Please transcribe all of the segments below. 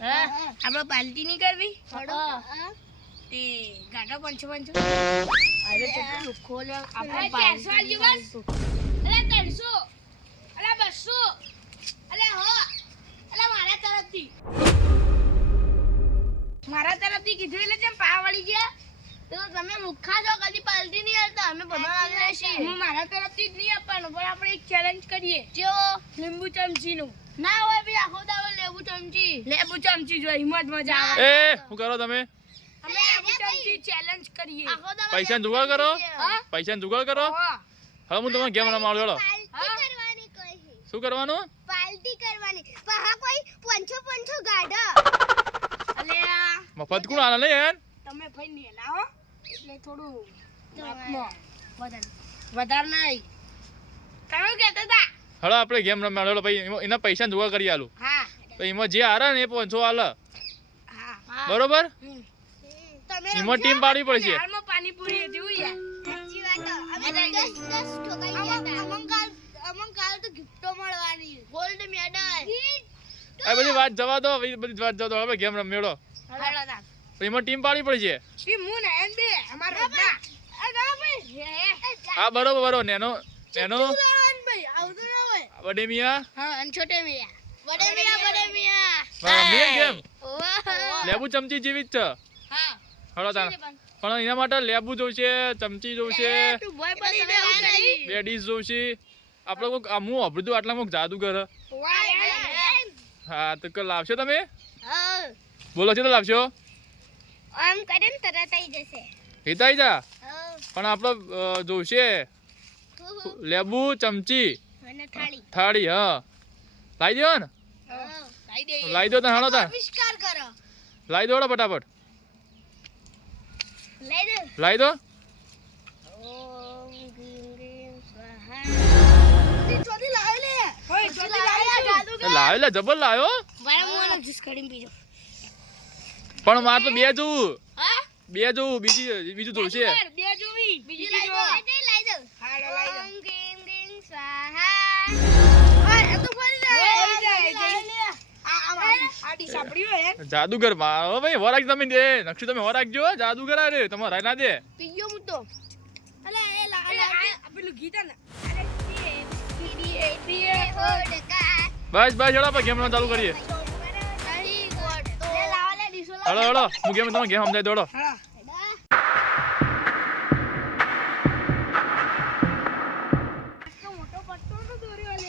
હા? પાલટી નહીં કરવી? તે ગાટો પંચો પંચો. અરે કેટલું લુખ્ખો લે. આપણે અરે, ચારસો આલજો બસ. ત્રણસો અરે હો. અરે મારા તરફથી. મારા તરફથી કીધું એટલે જેમ પા વળી ગયા. તો તમે મુખા છો કદી પાલટી નહીં હતા અમે બધા હાલે છીએ. હું મારા તરફથી જ નહીં આપવાનું પણ આપણે એક ચેલેન્જ કરીએ. જો લીંબુ ચમચીનું. ના હોય બી આખો દાડો લેબુ ચમચી. લેબુ ચમચી જો હિંમત મજા આવે. એ શું કરો તમે? અમે લેબુ ચમચી ચેલેન્જ કરીએ. પૈસા જુગાડ કરો? પૈસા જુગાડ કરો? હા. હવે હું તમને ગેમ રમાડું ચલો કરવાની કોઈ શું કરવાનું? પાલટી કરવાની. પહા કોઈ પંચો પંચો ગાડા. અલે મફત કોણ આલે? યાર તમે ભાઈ ને લાવો એટલે થોડું વધારે વધારે નહીં. તમે કહેતા હતા હેડો આપણે ગેમ રમ્યા હળો ભાઈ એમાં- એના પૈસા જુગાડ કરી આલું. હા. તો એમાં જે હારે ને એ પાંચસો હાલ. હા બરોબર? તમે એમાં ટીમ પાડવી પડશે. હાલમાં પાણીપુરી હતી હું યાર વાત અમે દસ દસ ઠોકાઈ ગયા હતા. અમન કાલ અમન કાલ તો ગિફ્ટો મળવાની. Gold medal. આ બધી વાત જવા દો બધી બધી વાત જવા દો. હવે ગેમ રમેડો એમાં ટીમ પાડવી પડશે. ઈ હું ને એન બે અમારા રમતા ના ભાઈ હે હે. હા બરોબર બરોબર. નેનો નેનો લાવવાનું ભાઈ આવતું ના હોય બડે મિયા હા અને છોટે મિયા. બડે મિયા બડે મિયા હા, મિયા કેમ? લેબુ ચમચી જેવી જ છે. હા. હળો તાર પણ? એના માટે લેબુ જોઈશે ચમચી જોઈશે બે ડીશ જોઈશે. આપણે કોઈક આ હું અભડું આટલા કોઈક જાદુગર હે. હા તો કલ લાવશો તમે? બોલો છે તો લાવશો. આમ કરે ને તરત આવી જશે. હિતાઈ જા પણ આપણે જોઈશે. લેબુ ચમચી. અને થાળી. થાળી હા. લાવી દેવા ને. હા. લાવી દો તને હણો તાર. આવિષ્કાર કરો. લાવી દો ફટાફટ. લઈ દે લાવી દો લાવેલા તે જબર લાવ્યો? પણ માર તો બે જોવું બે જોવું બીજી બીજું છે બે જોવી બીજી બીજી લાવી દે જો લઈ દે લઈ દે. હાલો લાઈ દો. જાદુગરમાં. ભાઈ હોરાક તમે દે. નક્ષી તમે હોરાક જો જાદુગર આ રે. તમે રાય ના દે. પીયો હું તો. અલે એ લા પેલું ગીત ને. અરે બસ બસ હેડો આપણે ગેમ ચાલુ કરીએ. નહીં ગોટ તો લે લાવા લે ડીસો હળો હળો હું. ગેમ તમે ગેમ સમજાય દોડો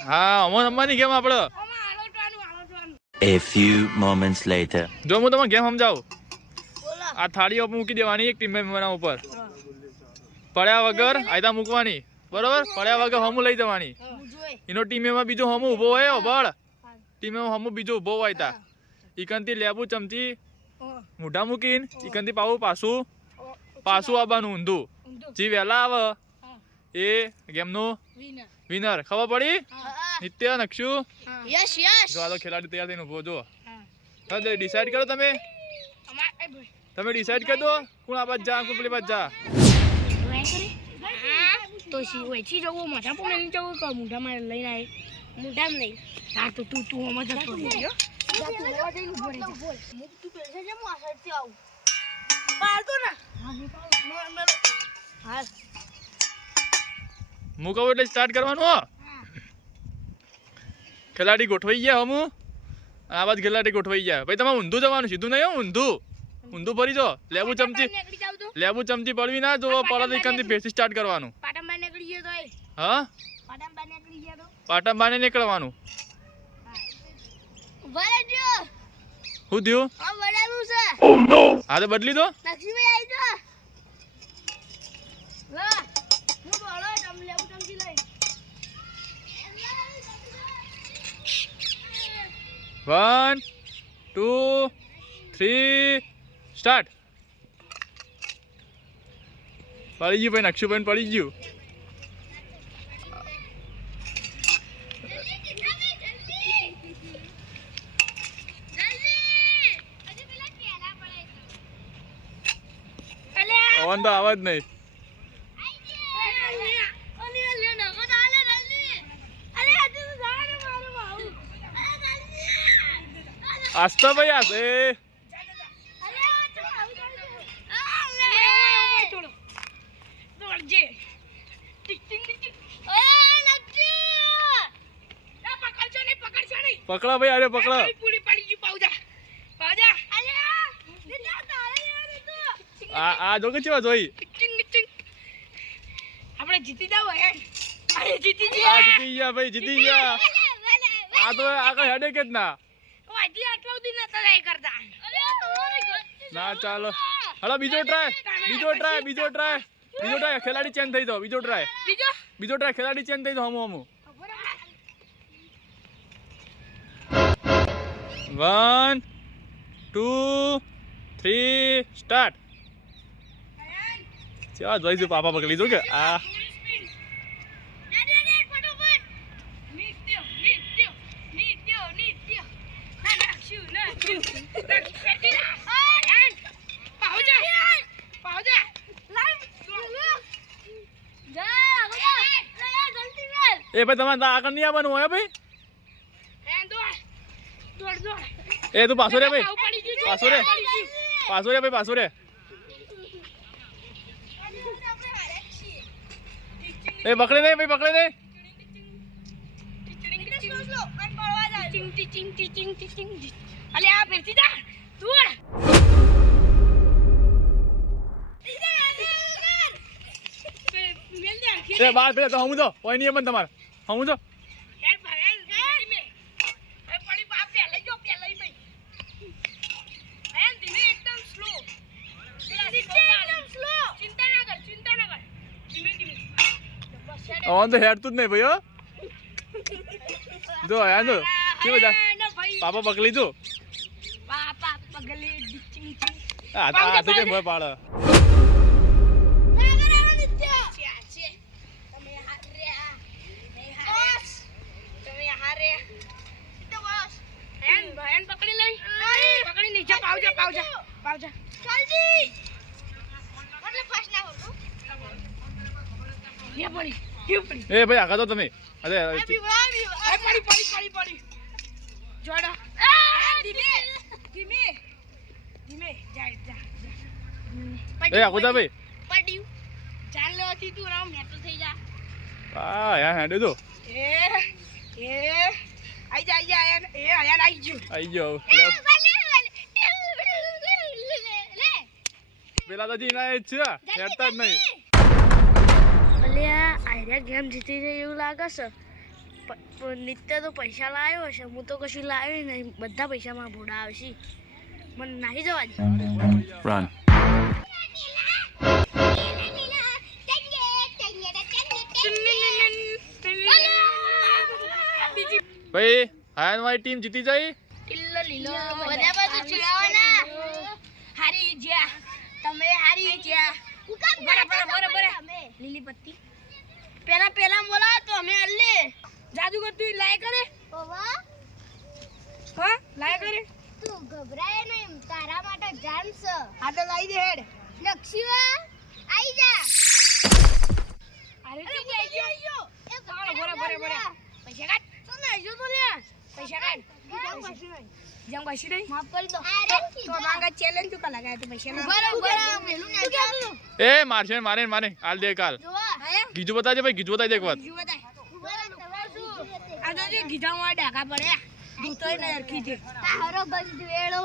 હા અમો રમવાની ગેમ આપણે આલોટવાનું A few moments later. જો હું તમને ગેમ સમજાવું. આ આ થાળીઓ મૂકી દેવાની એક ટીમ મેમ્બરના ઉપર. પડ્યા વગર આયતા મૂકવાની. બરોબર? પડ્યા વગર હમુ લઈ જવાની. એનો ટીમ એમાં બીજો હમુ ઊભો હોય બળ. ટીમ એમાં હમુ બીજો ઊભો હોય તા. ઈકનથી લેબુ ચમચી મોઢા મૂકીને ઈકનથી પાવું પાછું પાછું આવવાનું ઊંધું. જે વહેલા આવે. એ ગેમનું વિનર વિનર ખબર પડી? નિત્ય નક્ષુ યસ યસ જો આ તો ખેલાડી તૈયાર થઈને ઊભો જો. હા. ડિસાઈડ કરો તમે. અમાર તમે ડિસાઈડ કરી દો. કોણ આ બાજ જા કોણ પેલી બાજ જા. તો સી વેચી જવું મોઢા પણ લઈ જવું કે મોઢા મારે લઈને આવી. મોઢામાં નહીં. હા તો તું તું આમાં જતો રહેજો હું. કહું એટલે સ્ટાર્ટ કરવાનું હો. ખેલાડી ગોઠવાઈ ગયા હમું. આ બાજ ખેલાડી ગોઠવાઈ ગયા. ભાઈ તમારે ઊંધું જવાનું સીધું નહીં ઊંધું. ઊંધું ફરી જો. લેબુ ચમચી લેબુ ચમચી પડવી ના જો પડે તો થી ભેસી સ્ટાર્ટ કરવાનું. હા? પાટણ બાને નીકળવાનું. શું થયું? હા તો બદલી દો. લક્ષ્મીભાઈ આવી જો વાહ હું બોલો તમ લેવું તમથી લઈ વન ટુ થ્રી સ્ટાર્ટ. પડી ગયું ભાઈ નક્ષુભાઈ પડી ગયું. ઓન તો આવાજ નહીં. આસ્તો ભાઈ આસે પકડા ભાઈ અરે પકડા. આ પૂરી પડી ગઈ પાઉજા પાઉજા આ આ જો કે ચેવા જોઈ? આપણે જીતી જાવ હે? અરે જીતી આ ગયા જીતી ગયા ભાઈ જીતી ગયા. આ તો આગળ હેડે કે જ ના વાજી આટલા સુધી નતા જાય કરતા ના ચાલો. હલો બીજો ટ્રાય બીજો ટ્રાય બીજો ટ્રાય બીજો ટ્રાય ખેલાડી ચેન્જ થઈ દો બીજો ટ્રાય બીજો? ટ્રાય ખેલાડી ચેન્જ થઈ દો હમું હમું. વન ટુ થ્રી સ્ટાર્ટ ચાલ જોઈશું પાપા પકડી લીધું કે? આ નિત્ય નિત્ય નિત્ય નિત્ય ના નાખશું નાખશું પાઉજા પાઉજા એ ભાઈ તમારે આગળ નહીં આવવાનું હોય ભાઈ. એ તું પાછો રે ભાઈ. પાછો રે. પાછો રે ભાઈ પાછો રે. એ પકડે નહીં ભાઈ પકડે નહીં ટીચિંગ ટીચિંગ ટીચિંગ ટીચિંગ અલે આ ફેરથી જા દોડ. મેલ દે આખી. એ બાર પેલા તો હું તો કોઈ નહીં એમ તમારે. જો. હે ધીમે એકદમ સ્લો એકદમ સ્લો ચિંતા ના કર ચિંતા ના કર ધીમે ધીમે. બસ હેડ ઓન તો હેડતું જ નહીં ભાઈ જો યાર જો. કેવું જા પાપા પકડી લીધું? પાપા પગલે આ તો આ ભય પાડે છે છે તમે હાર્યા નહીં હાર્યા તમે હાર્યા હેન ભાઈન પકડી લઈ નીચે પાવજા પાવજા પાવજા. જલ્દી એટલે ફાસ્ટ ના હો એ પડી એ પડી. એ ભાઈ આગા તો તમે. અરે એ પડી પડી પડી પડી. જોડા. ધીમે ધીમે. ધીમે જા જા એ આગોદા ભાઈ. પડ્યું ચાલ લો થી તું રામ મેટો થઈ જા. આ યા હેડે દો એ એ આઈ જા આઈ જા એ આયા આઈ ગયો. આઈ ગયો પેલા તો જીના છે. હેડતા જ નહીં. અલ્યા આયરા ગેમ જીતી જાય એવું લાગે છે. નિત્ય તો પૈસા લાવ્યો હશે. હું તો કશું લાવ્યો નહીં. બધા પૈસામાં ભોડા આવશે. મને નાહી જવા દે રન ભાઈ હાયન વાળી ટીમ જીતી જાય? કિલ્લો લીલો. બધા બધું ચુરાવાના. હારી જ્યા તમે હારી જ્યા બરાબર બરાબર લીલી પત્તી પેલા પેલા બોલા તો અમે અલ્લે જાદુગર તું લાય કરે. હા લાય કરે. તું ગભરાય નહીં તારા માટે જાન છે હા તો લાઈ દે હેડ. લક્ષુઆ આઈ જા. અરે તું આઈ ગયો. ચાલો બરાબર બરાબર પૈસા કાઢ. તો નાઈજો તો લે પૈસા કાઢ. જેમ કશી નહીં માફ કરી દો. તો માંગા ચેલેન્જ તું લગાય ગયા તો પૈસા ના બરાબર મેલું ના તું એ મારશે મારે મારે હાલ દે કાલ. ગીજુ બતાજે ભાઈ ગીજું બતાજે એક બતાય. આ તો જે ગીધામાં ડાકા પડ્યા દૂતોય ને અરખી દે તારો ગંજ. વેળો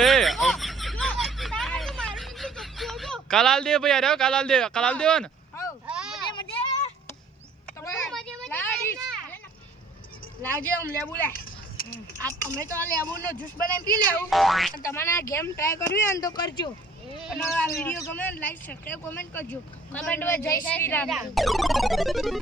એ કાલ હાલ દે ભાઈ અરે કાલ હાલ દે. કાલ હાલ દેવો ને હવ મજે મજે તમે મજે મજે લાવીશ. લાવજે આમ લેબુ લે. અમે તો આ લેબુ નો જ્યુસ બનાવી પી લેવું. અને તમારે આ ગેમ ટ્રાય કરવી હોય ને તો કરજો. અને આ વીડિયો ગમે લાઈક સબસ્ક્રાઈબ કોમેન્ટ કરજો. કમેન્ટમાં જય શ્રી રામ.